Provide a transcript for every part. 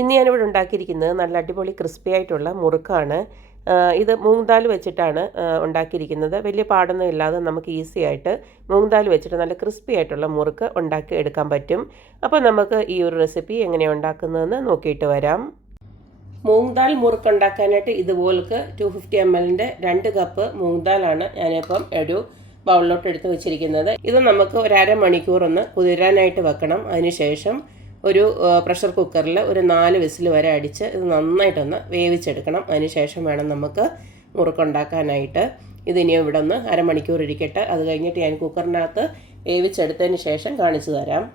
ഇന്ന് ഞാനിവിടെ ഉണ്ടാക്കിയിരിക്കുന്നത് നല്ല അടിപൊളി ക്രിസ്പി ആയിട്ടുള്ള മുറുക്കാണ്. ഇത് മൂങ്ദാൽ വെച്ചിട്ടാണ് ഉണ്ടാക്കിയിരിക്കുന്നത്. വലിയ പാടൊന്നും ഇല്ലാതെ നമുക്ക് ഈസി ആയിട്ട് മൂങ്ദാൽ വെച്ചിട്ട് നല്ല ക്രിസ്പി ആയിട്ടുള്ള മുറുക്ക് ഉണ്ടാക്കി എടുക്കാൻ പറ്റും. അപ്പോൾ നമുക്ക് ഈ ഒരു റെസിപ്പി എങ്ങനെയാണ് ഉണ്ടാക്കുന്നതെന്ന് നോക്കിയിട്ട് വരാം. മൂങ് ദാൽ മുറുക്ക് ഉണ്ടാക്കാനായിട്ട് ഇതുപോലക്ക് ടു ഫിഫ്റ്റി എം എല്ലിന്റെ രണ്ട് കപ്പ് മൂങ് ദാലാണ് ഞാനിപ്പം ഒരു ബൗളിലോട്ട് എടുത്ത് വെച്ചിരിക്കുന്നത്. ഇത് നമുക്ക് ഒരു അരമണിക്കൂർ ഒന്ന് കുതിരാനായിട്ട് വെക്കണം. അതിനുശേഷം ഒരു പ്രഷർ കുക്കറിൽ ഒരു നാല് വിസിൽ വരെ അടിച്ച് ഇത് നന്നായിട്ടൊന്ന് വേവിച്ചെടുക്കണം. അതിനുശേഷം വേണം നമുക്ക് മുറുക്കുണ്ടാക്കാനായിട്ട്. ഇതിനിയും ഇവിടെ ഒന്ന് അരമണിക്കൂർ ഇരിക്കട്ടെ. അത് കഴിഞ്ഞിട്ട് ഞാൻ കുക്കറിനകത്ത് വേവിച്ചെടുത്തതിന് ശേഷം കാണിച്ചു തരാം.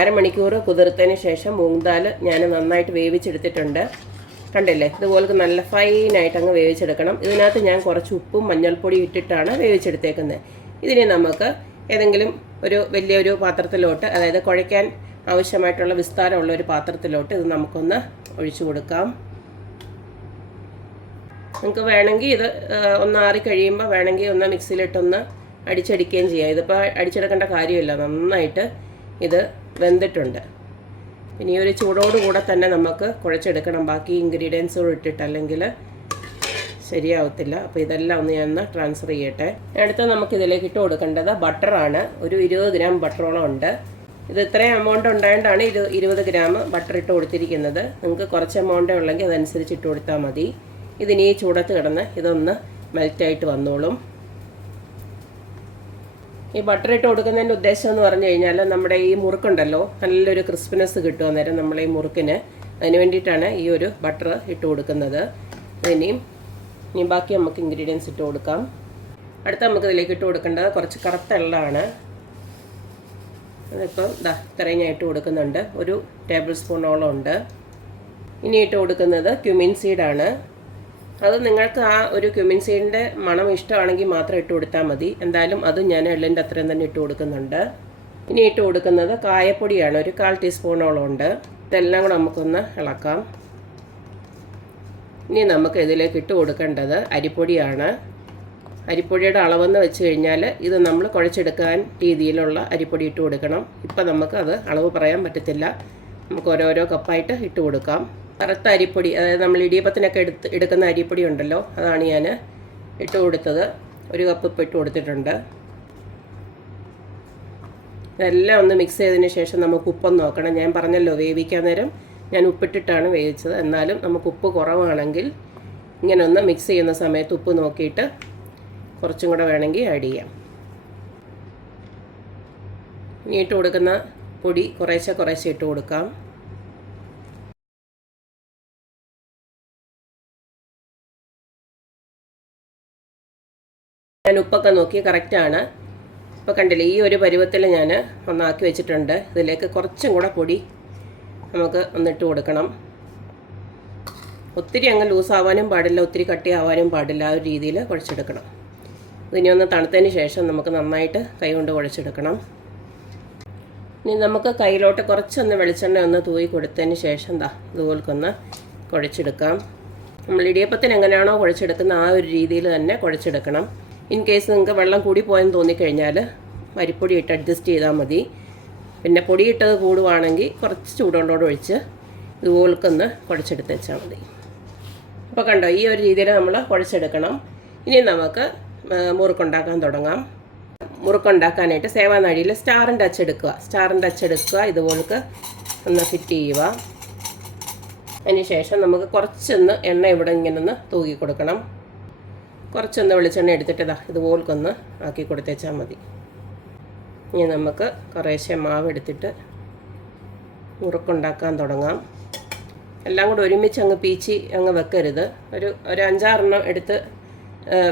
അരമണിക്കൂർ കുതിർത്തതിന് ശേഷം മൂങ്ങാൽ ഞാൻ നന്നായിട്ട് വേവിച്ചെടുത്തിട്ടുണ്ട്. കണ്ടില്ലേ? ഇതുപോലെ നല്ല ഫൈനായിട്ട് അങ്ങ് വേവിച്ചെടുക്കണം. ഇതിനകത്ത് ഞാൻ കുറച്ച് ഉപ്പും മഞ്ഞൾപ്പൊടിയും ഇട്ടിട്ടാണ് വേവിച്ചെടുത്തേക്കുന്നത്. ഇതിനെ നമുക്ക് ഏതെങ്കിലും ഒരു വലിയൊരു പാത്രത്തിലോട്ട് അതായത് കുഴയ്ക്കാൻ ആവശ്യമായിട്ടുള്ള വിസ്താരമുള്ള ഒരു പാത്രത്തിലോട്ട് ഇത് നമുക്കൊന്ന് ഒഴിച്ചു കൊടുക്കാം. നിങ്ങൾക്ക് വേണമെങ്കിൽ ഇത് ഒന്ന് ആറി കഴിയുമ്പോൾ വേണമെങ്കിൽ ഒന്ന് മിക്സിയിലിട്ടൊന്ന് അടിച്ചടിക്കുകയും ചെയ്യാം. ഇതിപ്പോൾ അടിച്ചെടുക്കേണ്ട കാര്യമില്ല. നന്നായിട്ട് ഇത് വെന്തിട്ടുണ്ട്. ഇനി ഈ ഒരു ചൂടോടുകൂടെ തന്നെ നമുക്ക് കുഴച്ചെടുക്കണം. ബാക്കി ഇൻഗ്രീഡിയൻസും ഇട്ടിട്ട് അല്ലെങ്കിൽ ശരിയാവത്തില്ല. അപ്പോൾ ഇതെല്ലാം ഒന്ന് ഞാൻ ഒന്ന് ട്രാൻസ്ഫർ ചെയ്യട്ടെ. അടുത്ത നമുക്ക് ഇതിലേക്ക് ഇട്ട് കൊടുക്കേണ്ടത് ബട്ടറാണ്. ഒരു ഇരുപത് ഗ്രാം ബട്ടറോളം ഉണ്ട്. ഇത് ഇത്രയും എമൗണ്ട് ഉണ്ടായതുകൊണ്ടാണ് ഇത് ഇരുപത് ഗ്രാം ബട്ടർ ഇട്ട് കൊടുത്തിരിക്കുന്നത്. നിങ്ങൾക്ക് കുറച്ച് എമൗണ്ടേ ഉള്ളെങ്കിൽ അതനുസരിച്ച് ഇട്ട് കൊടുത്താൽ മതി. ഇതിനി ഈ ചൂടത്ത് കിടന്ന് ഇതൊന്ന് മെൽറ്റായിട്ട് വന്നോളും. ഈ ബട്ടർ ഇട്ട് കൊടുക്കുന്നതിന്റെ ഉദ്ദേശം എന്ന് പറഞ്ഞു കഴിഞ്ഞാൽ നമ്മുടെ ഈ മുറുക്കുണ്ടല്ലോ നല്ലൊരു ക്രിസ്പിനെസ് കിട്ടും അന്നേരം നമ്മളെ ഈ മുറുക്കിന്. അതിന് വേണ്ടിയിട്ടാണ് ഈ ഒരു ബട്ടർ ഇട്ട് കൊടുക്കുന്നത്. ഇനിയും ഇനി ബാക്കി നമുക്ക് ഇൻഗ്രീഡിയൻസ് ഇട്ട് കൊടുക്കാം. അടുത്ത നമുക്ക് ഇതിലേക്ക് ഇട്ട് കൊടുക്കേണ്ടത് കുറച്ച് കറുത്ത എള്ളാണ്. അതിപ്പോൾ ദാ ഇത്രയും ഞാൻ ഇട്ട് കൊടുക്കുന്നുണ്ട്. ഒരു ടേബിൾ സ്പൂണോളം ഉണ്ട്. ഇനി ഇട്ട് കൊടുക്കുന്നത് ക്യുമിൻ സീഡാണ് അത് നിങ്ങൾക്ക് ആ ഒരു ക്യുമിൻ സീഡിന്റെ മണം ഇഷ്ടമാണെങ്കിൽ മാത്രം ഇട്ട് കൊടുത്താൽ മതി. എന്തായാലും അത് ഞാൻ എള്ളിന്റെ അത്രയും തന്നെ ഇട്ട് കൊടുക്കുന്നുണ്ട്. ഇനി ഇട്ട് കൊടുക്കുന്നത് കായപ്പൊടിയാണ്. ഒരു കാൽ ടീസ്പൂണോളം ഉണ്ട്. ഇതെല്ലാം കൂടെ നമുക്കൊന്ന് ഇളക്കാം. ഇനി നമുക്ക് ഇതിലേക്ക് ഇട്ട് കൊടുക്കേണ്ടത് അരിപ്പൊടിയാണ്. അരിപ്പൊടിയുടെ അളവെന്ന് വെച്ച് കഴിഞ്ഞാൽ ഇത് നമ്മൾ കുഴച്ചെടുക്കാൻ രീതിയിലുള്ള അരിപ്പൊടി ഇട്ട് കൊടുക്കണം. ഇപ്പം നമുക്ക് അത് അളവ് പറയാൻ പറ്റത്തില്ല. നമുക്ക് ഓരോരോ കപ്പായിട്ട് ഇട്ട് കൊടുക്കാം. കറുത്ത അരിപ്പൊടി അതായത് നമ്മൾ ഇടിയപ്പത്തിനൊക്കെ എടുത്ത് എടുക്കുന്ന അരിപ്പൊടി ഉണ്ടല്ലോ അതാണ് ഞാൻ ഇട്ട് കൊടുത്തത്. ഒരു കപ്പ് ഇപ്പം ഇട്ട് കൊടുത്തിട്ടുണ്ട്. ഇതെല്ലാം ഒന്ന് മിക്സ് ചെയ്തതിന് ശേഷം നമുക്ക് ഉപ്പൊന്ന് നോക്കണം. ഞാൻ പറഞ്ഞല്ലോ വേവിക്കാൻ നേരം ഞാൻ ഉപ്പിട്ടിട്ടാണ് വേവിച്ചത്. എന്നാലും നമുക്ക് ഉപ്പ് കുറവാണെങ്കിൽ ഇങ്ങനെ ഒന്ന് മിക്സ് ചെയ്യുന്ന സമയത്ത് ഉപ്പ് നോക്കിയിട്ട് കുറച്ചും കൂടെ വേണമെങ്കിൽ ആഡ് ചെയ്യാം. ഇനി ഇട്ട് കൊടുക്കുന്ന പൊടി കുറേശ്ശെ കുറേശ്ശെ ഇട്ട് കൊടുക്കാം. ഞാൻ ഉപ്പൊക്കെ നോക്കി കറക്റ്റാണ് ഇപ്പോൾ കണ്ടില്ലേ ഈ ഒരു പരുവത്തിൽ ഞാൻ ഒന്നാക്കി വെച്ചിട്ടുണ്ട്. ഇതിലേക്ക് കുറച്ചും കൂടെ പൊടി നമുക്ക് ഒന്നിട്ട് കൊടുക്കണം. ഒത്തിരി അങ്ങ് ലൂസാവാനും പാടില്ല ഒത്തിരി കട്ടിയാവാനും പാടില്ല ആ ഒരു രീതിയിൽ കുഴച്ചെടുക്കണം. ഇതിനി ഒന്ന് തണുത്തതിന് ശേഷം നമുക്ക് നന്നായിട്ട് കൈ കൊണ്ട് കുഴച്ചെടുക്കണം. ഇനി നമുക്ക് കയ്യിലോട്ട് കുറച്ചൊന്ന് വെളിച്ചെണ്ണ ഒന്ന് തൂയി കൊടുത്തതിന് ശേഷം ദാ ഇതുപോൽക്കൊന്ന് കുഴച്ചെടുക്കാം. നമ്മൾ ഇടിയപ്പത്തിന് എങ്ങനെയാണോ കുഴച്ചെടുക്കുന്ന ആ ഒരു രീതിയിൽ തന്നെ കുഴച്ചെടുക്കണം. ഇൻ കേസ് നിങ്ങൾക്ക് വെള്ളം കൂടി പോയെന്ന് തോന്നിക്കഴിഞ്ഞാൽ അരിപ്പൊടി ഇട്ട് അഡ്ജസ്റ്റ് ചെയ്താൽ മതി. പിന്നെ പൊടി പൊടിയിട്ടത് കൂടുവാണെങ്കിൽ കുറച്ച് ചൂടുകൊണ്ടോട് ഒഴിച്ച് ഇതുപോൽക്കൊന്ന് കുഴച്ചെടുത്ത് വെച്ചാൽ മതി. അപ്പോൾ കണ്ടോ ഈ ഒരു രീതിയിൽ നമ്മൾ കുഴച്ചെടുക്കണം. ഇനി നമുക്ക് മുറുക്കുണ്ടാക്കാൻ തുടങ്ങാം. മുറുക്കുണ്ടാക്കാനായിട്ട് സേവാനാഴിയിൽ സ്റ്റാറിന്റെ അച്ചെടുക്കുക സ്റ്റാറിന്റെ അച്ചെടുക്കുക ഇതുപോലൊക്കെ ഒന്ന് ഫിറ്റ് ചെയ്യുക. അതിനുശേഷം നമുക്ക് കുറച്ചൊന്ന് എണ്ണ ഇവിടെ ഇങ്ങനെ ഒന്ന് തൂക്കി കൊടുക്കണം. കുറച്ചൊന്ന് വെളിച്ചെണ്ണ എടുത്തിട്ട് ഇതാ ഇതുപോലക്കൊന്ന് ആക്കി കൊടുത്തേച്ചാൽ മതി. ഇനി നമുക്ക് കുറേശ്ശെ മാവ് എടുത്തിട്ട് മുറുക്കുണ്ടാക്കാൻ തുടങ്ങാം. എല്ലാം കൂടെ ഒരുമിച്ച് അങ്ങ് പീച്ചി അങ്ങ് വെക്കരുത്. ഒരു ഒരു അഞ്ചാറെണ്ണം എടുത്ത്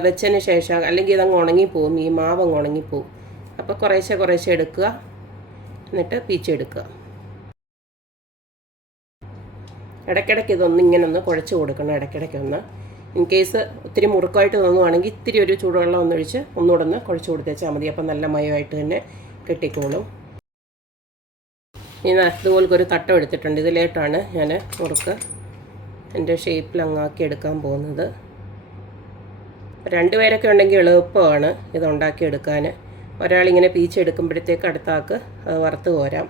വെച്ചതിന് ശേഷം അല്ലെങ്കിൽ ഇതങ്ങ് ഉണങ്ങിപ്പോവും. ഈ മാവ് അങ്ങ് ഉണങ്ങിപ്പോവും. അപ്പോൾ കുറേശ്ശെ കുറേശ്ശെ എടുക്കുക. എന്നിട്ട് പീച്ചെടുക്കുക ഇടയ്ക്കിടയ്ക്ക് ഇതൊന്ന് ഇങ്ങനെ ഒന്ന് കുഴച്ച് കൊടുക്കണം. ഇടയ്ക്കിടയ്ക്ക് ഒന്ന്. ഇൻ കേസ് ഒത്തിരി മുറുക്കായിട്ട് തോന്നുവാണെങ്കിൽ ഇത്തിരി ഒരു ചൂടുവെള്ളം ഒന്നൊഴിച്ച് ഒന്നുകൂടെ ഒന്ന് കുഴച്ച് കൊടുത്തേച്ചാൽ മതി. അപ്പം നല്ല മയമായിട്ട് തന്നെ കെട്ടിക്കോളും. ഇനി ഇതുപോലൊക്കെ ഒരു തട്ടം എടുത്തിട്ടുണ്ട്. ഇതിലേട്ടാണ് ഞാൻ മുറുക്ക് എന്റെ ഷേപ്പിൽ അങ്ങാക്കി എടുക്കാൻ പോകുന്നത്. രണ്ട് പേരൊക്കെ ഉണ്ടെങ്കിൽ എളുപ്പമാണ് ഇത് ഉണ്ടാക്കിയെടുക്കാൻ. ഒരാളിങ്ങനെ പീച്ചെടുക്കുമ്പോഴത്തേക്ക് അടുത്ത ആൾക്ക് അത് വറുത്ത് പോരാം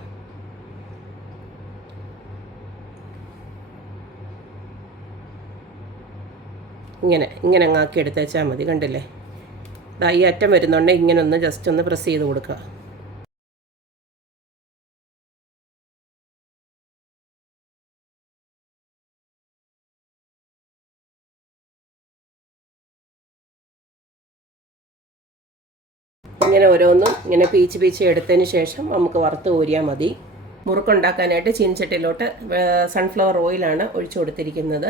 ഇങ്ങനെ ഇങ്ങനെ അങ്ങാക്കി എടുത്തേച്ചാൽ മതി കണ്ടില്ലേ? ഈ അറ്റം വരുന്നുണ്ടെങ്കിൽ ഇങ്ങനെ ഒന്ന് ജസ്റ്റ് ഒന്ന് പ്രസ് ചെയ്ത് കൊടുക്കുക. ഇങ്ങനെ ഓരോന്നും ഇങ്ങനെ പീച്ച് പീച്ച് എടുത്തതിന് ശേഷം നമുക്ക് വറുത്ത് ഊരിയാൽ മതി. മുറുക്കുണ്ടാക്കാനായിട്ട് ചീനച്ചട്ടിയിലോട്ട് സൺഫ്ലവർ ഓയിലാണ് ഒഴിച്ചു കൊടുത്തിരിക്കുന്നത്.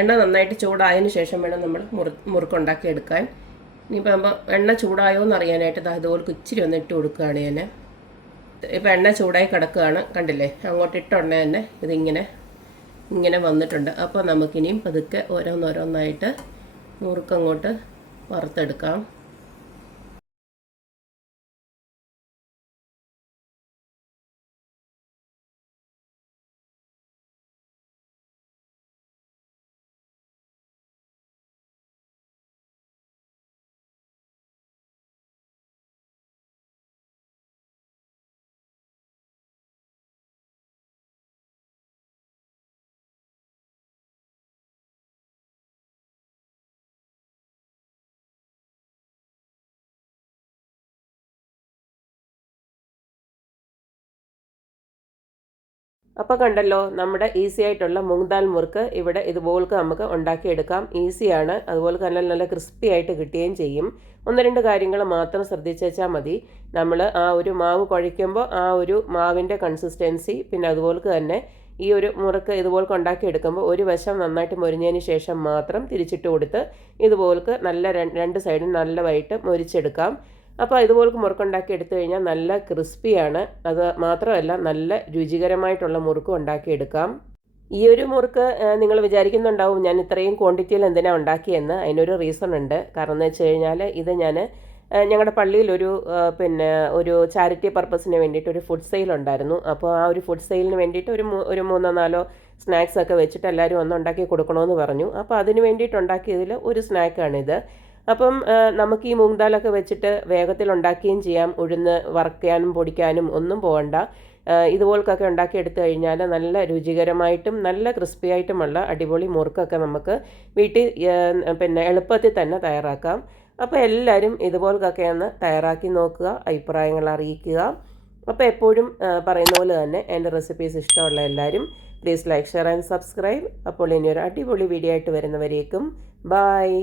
എണ്ണ നന്നായിട്ട് ചൂടായതിന് ശേഷം വേണം നമ്മൾ മുറു മുറുക്കുണ്ടാക്കി എടുക്കാൻ. ഇനിയിപ്പോൾ നമ്മൾ എണ്ണ ചൂടായോ എന്ന് അറിയാനായിട്ട് ദാ ഇതുപോലെ ഇച്ചിരി ഒന്ന് ഇട്ട് കൊടുക്കുകയാണ് ഞാൻ. ഇപ്പോൾ എണ്ണ ചൂടായി കിടക്കുകയാണ് കണ്ടില്ലേ? അങ്ങോട്ട് ഇട്ട തന്നെ ഇതിങ്ങനെ ഇങ്ങനെ വന്നിട്ടുണ്ട്. അപ്പോൾ നമുക്കിനിയും പതുക്കെ ഓരോന്നോരോന്നായിട്ട് മുറുക്കങ്ങോട്ട് വറുത്തെടുക്കാം. അപ്പോൾ കണ്ടല്ലോ നമ്മുടെ ഈസി ആയിട്ടുള്ള മൂങ്ദാൽ മുറുക്ക് ഇവിടെ ഇതുപോലെ നമുക്ക് ഉണ്ടാക്കിയെടുക്കാം. ഈസിയാണ് അതുപോലെ തന്നെ നല്ല ക്രിസ്പി ആയിട്ട് കിട്ടുകയും ചെയ്യും. ഒന്ന് രണ്ട് കാര്യങ്ങൾ മാത്രം ശ്രദ്ധിച്ചാൽ മതി. നമ്മൾ ആ ഒരു മാവ് കുഴയ്ക്കുമ്പോൾ ആ ഒരു മാവിന്റെ കൺസിസ്റ്റൻസി പിന്നെ അതുപോലെ തന്നെ ഈ ഒരു മുറുക്ക് ഇതുപോലെ ഉണ്ടാക്കിയെടുക്കുമ്പോൾ ഒരു വശം നന്നായിട്ട് മുരിഞ്ഞതിന് ശേഷം മാത്രം തിരിച്ചിട്ട് കൊടുത്ത് ഇതുപോലെ നല്ല രണ്ട് സൈഡും നല്ലതായിട്ട് മുരിച്ചെടുക്കാം. അപ്പോൾ ഇതുപോലെ മുറുക്കുണ്ടാക്കി എടുത്തു കഴിഞ്ഞാൽ നല്ല ക്രിസ്പിയാണ് അത് മാത്രമല്ല നല്ല രുചികരമായിട്ടുള്ള മുറുക്കും ഉണ്ടാക്കിയെടുക്കാം ഈ ഒരു മുറുക്ക് നിങ്ങൾ വിചാരിക്കുന്നുണ്ടാവും ഞാൻ ഇത്രയും ക്വാണ്ടിറ്റിയിൽ എന്തിനാണ് ഉണ്ടാക്കിയെന്ന്. അതിനൊരു റീസൺ ഉണ്ട്. കാരണം എന്ന് വെച്ച് കഴിഞ്ഞാൽ ഇത് ഞാൻ ഞങ്ങളുടെ പള്ളിയിൽ ഒരു പിന്നെ ഒരു ചാരിറ്റി പർപ്പസിന് വേണ്ടിയിട്ട് ഒരു ഫുഡ് സെയിൽ ഉണ്ടായിരുന്നു. അപ്പോൾ ആ ഒരു ഫുഡ് സെയിലിന് വേണ്ടിയിട്ട് ഒരു ഒരു മൂന്നോ നാലോ സ്നാക്സ് ഒക്കെ വെച്ചിട്ട് എല്ലാവരും ഒന്ന് ഉണ്ടാക്കി കൊടുക്കണമെന്ന് പറഞ്ഞു. അപ്പോൾ അതിന് വേണ്ടിയിട്ട് ഉണ്ടാക്കിയതിൽ ഒരു സ്നാക്കാണിത് അപ്പം നമുക്ക് ഈ മൂങ്ദാലൊക്കെ വെച്ചിട്ട് വേഗത്തിൽ ഉണ്ടാക്കുകയും ചെയ്യാം. ഉഴുന്ന് വറക്കാനും പൊടിക്കാനും ഒന്നും പോകണ്ട ഇതുപോലൊക്കെ ഉണ്ടാക്കി എടുത്തു കഴിഞ്ഞാൽ നല്ല രുചികരമായിട്ടും നല്ല ക്രിസ്പി ആയിട്ടുമുള്ള അടിപൊളി മുറുക്കൊക്കെ നമുക്ക് വീട്ടിൽ പിന്നെ എളുപ്പത്തിൽ തന്നെ തയ്യാറാക്കാം. അപ്പോൾ എല്ലാവരും ഇതുപോലൊക്കെ ഒന്ന് തയ്യാറാക്കി നോക്കുക അഭിപ്രായങ്ങൾ അറിയിക്കുക. അപ്പോൾ എപ്പോഴും പറയുന്ന പോലെ തന്നെ എന്റെ റെസിപ്പീസ് ഇഷ്ടമുള്ള എല്ലാവരും please like share and subscribe അപ്പോൾ ഇനി ഒരു അടിപൊളി വീഡിയോ ആയിട്ട് വരുന്നവരേക്കും. ബായ്